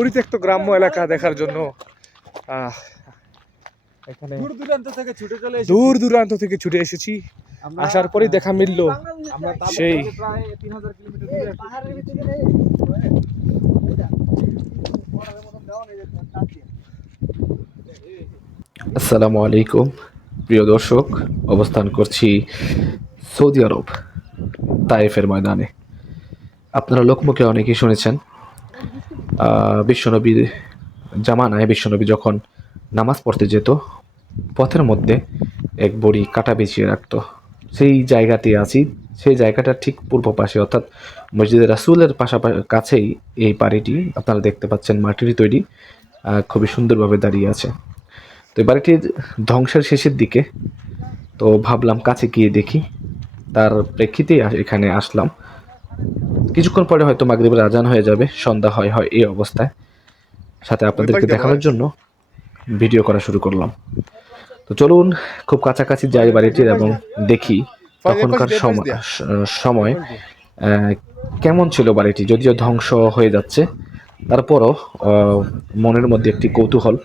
পরিত্যক্ত গ্রাম্য এলাকা দেখার জন্য। এখানে দূর দূরান্ত থেকে ছুটে এসেছি। আসার পরেই দেখা মিলল সেই। থেকে প্রায় 3000 কিলোমিটার দূরে পাহাড়ের ভিতরে আসসালামু আলাইকুম। প্রিয় দর্শক অবস্থান করছি সৌদি আরব তাইফের ময়দানে। আপনারা লোকমুখে অনেকেই শুনেছেন। বিশ্বনবী জামানায় বিশ্বনবী যখন নামাজ পড়তে যেত, পথের মধ্যে এক বড়ি কাটা বেছিয়ে রাখতো। সেই জায়গাতে আছি, সেই জায়গাটার ঠিক পূর্ব পাশে, অর্থাৎ মসজিদে রাসুলের পাশাপাশি কাছেই এই বাড়িটি, আপনারা দেখতে পাচ্ছেন মাটির তৈরি খুবই সুন্দরভাবে দাঁড়িয়ে আছে। তো এই বাড়িটির ধ্বংসের শেষের দিকে, তো ভাবলাম কাছে গিয়ে দেখি, তার প্রেক্ষিতেই এখানে আসলাম। কিছুক্ষণ পরে হয়তো মাগরিবের আজান হয়ে যাবে সন্ধ্যা হয় হয় এই অবস্থায়। সাথে আপনাদেরকে দেখানোর জন্য ভিডিও করা শুরু করলাম। তো চলুন খুব কাছাকাছি যাই বাড়িটির এবং দেখি তখনকার সময় সময়। কেমন ছিল বাড়িটি? যদিও ধ্বংস হয়ে যাচ্ছে তারপরও মনের মধ্যে একটি কৌতূহল।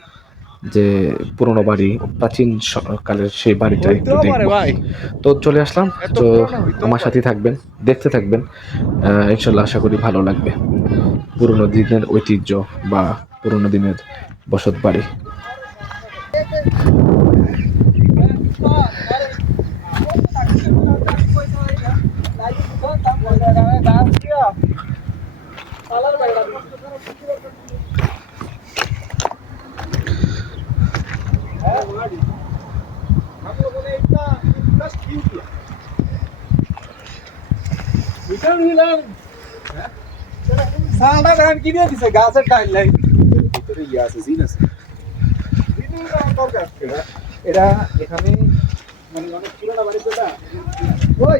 যে পুরনো বাড়ি প্রাচীন স- কালের সেই বাড়িটা একটু দেখব। তো চলে আসলাম। তো আমার সাথে থাকবেন দেখতে থাকবেন। আহ, ইনশাল্লাহ আশা করি ভালো লাগবে। পুরনো দিনের ঐতিহ্য বা পুরনো দিনের বসত বাড়ি। সালটা দেখেন কি দিয়ে দিছে গাছের টাইল লাই ভিতরে ইয়ে আছে জিন আছে এটা এখানে মানে অনেক পুরোনো বাড়ি ওই।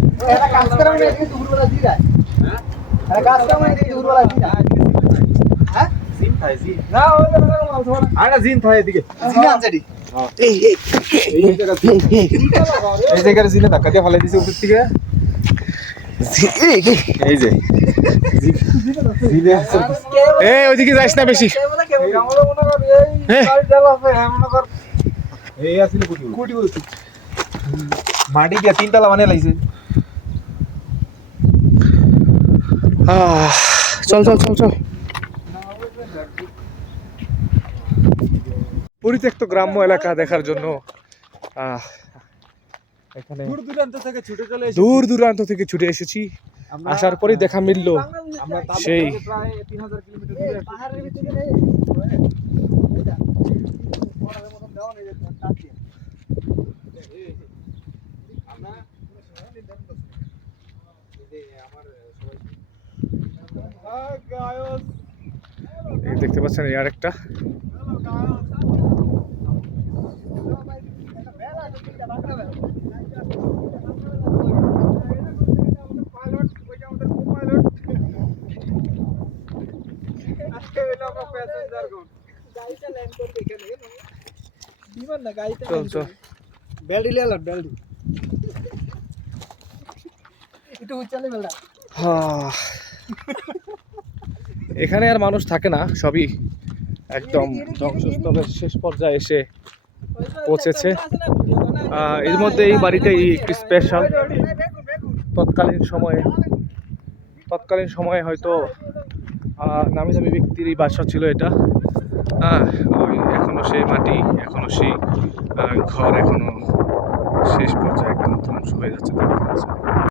এরা কাজ করে মানে এদিকে কাজ করে মানে এদিকে হ্যাঁ জিন জিন না ওই মেরা মাছ আরে জিন থাই এদিকে। জিন আছে দি এই এই। এই জায়গার জিনে ধাক্কা দিয়ে ফেলাই দিছে উপর থেকে। এই যে। এই ওইদিকে যাইস না বেশি। মাটি দিয়া তিনতলা মানে লাগছে চল চল চল চল পরিত্যক্ত গ্রাম্য এলাকা দেখার জন্য এখানে দূর দূরান্ত থেকে ছুটে এসেছি। দূর দূরান্ত থেকে ছুটে এসেছি আসার পরেই দেখা মিলল সেই। থেকে প্রায় 3000 কিলোমিটার দূরে পাহাড়ের ভিতরে এই দেখতে পাচ্ছেন এই আরেকটা। চল চল। আলাম বেল্ট একটু উচ্চালে বেল্ট। আহ, এখানে আর মানুষ থাকে না, সবই একদম ধ্বংসস্তূপের শেষ পর্যায়ে এসে পৌঁছেছে। এর মধ্যে এই বাড়িটাই একটি স্পেশাল তৎকালীন সময়ে তৎকালীন সময়ে হয়তো নামি দামি ব্যক্তির এই বাসা ছিল এটা। ওই এখনও সেই মাটি, এখনও সেই ঘর এখনও শেষ পর্যায়ে একদম ধ্বংস হয়ে যাচ্ছে